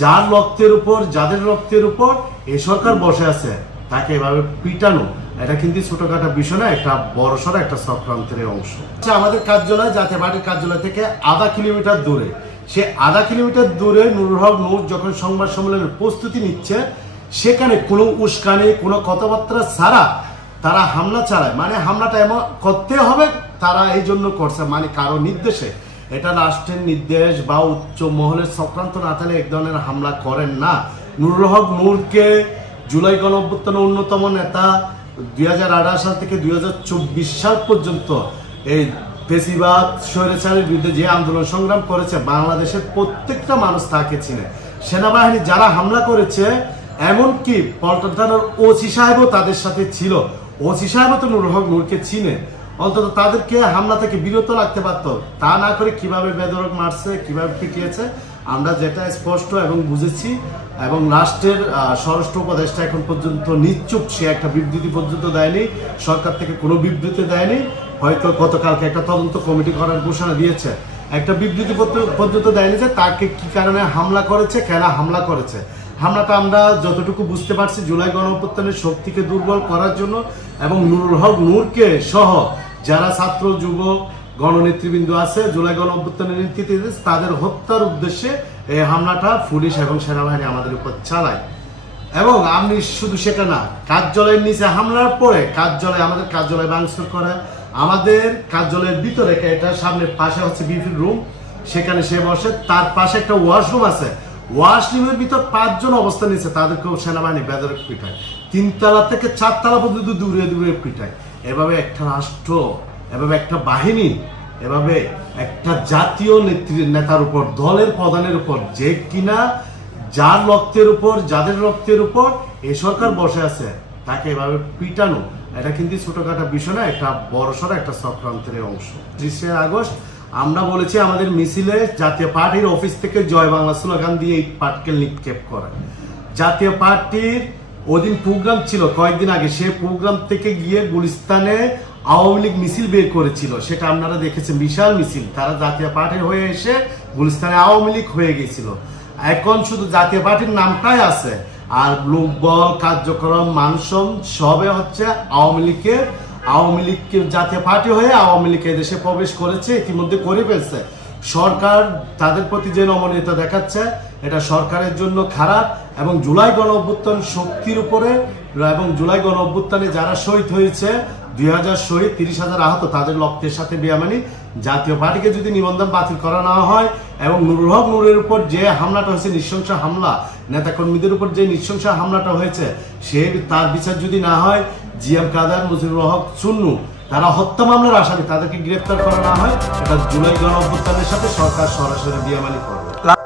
যাদের রক্তের উপর এই সরকার বসে আছে তাকে এভাবে পিটানো, এটা কিন্তু ছোটখাটো বিষয় না, একটা বড়সড় একটা চক্রান্তের অংশ। আমাদের কার্যালয়, জাতীয় পার্টির কার্যালয় থেকে আধা কিলোমিটার দূরে, সে আধা কিলোমিটার দূরে নুরুল হক নূর যখন সংবাদ সম্মেলনের প্রস্তুতি নিচ্ছে, সেখানে কোনো উস্কানি, কোনো কথাবার্তা ছাড়া তারা হামলা চালায়। মানে হামলাটা এমন করতে হবে তারা এই জন্য করছে, মানে কারো নির্দেশে, এটা রাষ্ট্রের নির্দেশ বা উচ্চ মহলের চক্রান্ত না থাকলে এক ধরনের হামলা করেন না। নুরুল হক নূরকে জুলাই গণঅভ্যুত্থানের অন্যতম নেতা 2018 সাল থেকে 2024 সাল পর্যন্ত এই ফেসিবাদ স্বৈরাচারের বিরুদ্ধে যে আন্দোলন সংগ্রাম করেছে, বাংলাদেশের প্রত্যেকটা মানুষ তাকে চিনে। সেনাবাহিনী যারা হামলা করেছে, এমনকি পল্টন থানার ওসি সাহেবও তাদের সাথে ছিল। ওসি সাহেবও তো নুরুল হক নূরকে চিনে, অন্তত তাদেরকে হামলা থেকে বিরত রাখতে পারত। তা না করে কিভাবে বেধড়ক মারছে, কিভাবে পিটিয়েছে, আমরা যেটা স্পষ্ট এবং বুঝেছি। এবং রাষ্ট্রের স্বরাষ্ট্র উপদেষ্টা এখন পর্যন্ত নিশ্চুপ, সে একটা বিবৃতি পর্যন্ত দেয়নি, সরকার থেকে কোনো বিবৃতি দেয়নি। হয়তো গতকালকে একটা তদন্ত কমিটি করার ঘোষণা দিয়েছে, একটা বিবৃতি পর্যন্ত দেয়নি যে তাকে কি কারণে হামলা করেছে, কেন হামলা করেছে। হামলাটা আমরা যতটুকু বুঝতে পারছি জুলাই গণঅভ্যুত্থানের শক্তিকে দুর্বল করার জন্য এবং নুরুল হক নূরকে সহ যারা ছাত্র যুব গণনেতৃবৃন্দ আছে জুলাই গণঅভ্যুত্থানের নেতৃত্বে, তাদের হত্যার উদ্দেশ্যে এই হামলাটা পুলিশ এবং সেনাবাহিনী আমাদের উপর চালায়। এবং আমি শুধু সেটা না, কার্যালয়ের নিচে হামলার পরে আমাদের কার্যালয় ভাঙচুর করে, আমাদের কার্যালয়ের ভিতরে, এটা সামনে পাশে হচ্ছে বিপির রুম, সেখানে সে বসে, তার পাশে একটা ওয়াশরুম আছে, ওয়াশরুমের ভিতর 5 জন অবস্থান নিচ্ছে, তাদেরকেও সেনাবাহিনী বেধড়ক পিটায়, 3 তলা থেকে 4 তলা পর্যন্ত দূরে দূরে পিটায়। এভাবে একটা রাষ্ট্র, এভাবে একটা বাহিনী, এভাবে একটা জাতীয় নেতার উপর, দলের প্রধানের উপর, যে কিনা যাদের রক্তের উপর এই সরকার বসে আছে, তাকে এভাবে পিটানো, এটা কিন্তু ছোটখাটো বিষয় না, একটা বড়সড় একটা চক্রান্তের অংশ। 30 আগস্ট আমরা বলেছি আমাদের মিছিলে জাতীয় পার্টির অফিস থেকে জয় বাংলা স্লোগান দিয়ে এই পাটকেল নিক্ষেপ করে। জাতীয় পার্টির ওদিন প্রোগ্রাম ছিল কয়েকদিন আগে, সে প্রোগ্রাম থেকে গিয়ে গুলিস্তানে আওয়ামী লীগ মিছিল বের করেছিল, সেটা আপনারা দেখেছেন, বিশাল মিছিল। তারা জাতীয় পার্টির হয়ে এসে গুলিস্তানে আওয়ামী লীগ হয়ে গেছিল। এখন শুধু জাতীয় পার্টির নামটাই আছে, আর লোকবল, কার্যক্রম, মানসম সবে হচ্ছে আওয়ামী লীগকে জাতীয় পার্টি হয়ে আওয়ামী লীগ দেশে প্রবেশ করেছে, ইতিমধ্যে করে ফেলছে। সরকার তাদের প্রতি যে নমনীয়তা দেখাচ্ছে, এটা সরকারের জন্য খারাপ। এবং জুলাই গণঅভ্যুত্থান শক্তির উপরে, এবং জুলাই গণঅভ্যুত্থানে যারা শহীদ হয়েছে, 2000 শহীদ, 30,000 আহত, তাদের রক্তের সাথে বেয়ামানি। জাতীয় পার্টিকে যদি নিবন্ধন বাতিল করা না হয় এবং নুরুল হক নূরের উপর যে হামলাটা হয়েছে, নৃশংস হামলা, নেতাকর্মীদের উপর যে নৃশংস হামলাটা হয়েছে, তার বিচার যদি না হয়, জিএম কাদের, মুজিবুর হক চুন্নু, তারা হত্যা মামলার আসামি, তাদেরকে গ্রেফতার করা না হয়, এটা জুলাই গণঅভ্যুত্থানের সাথে সরকার সরাসরি বেয়ামানি করবে।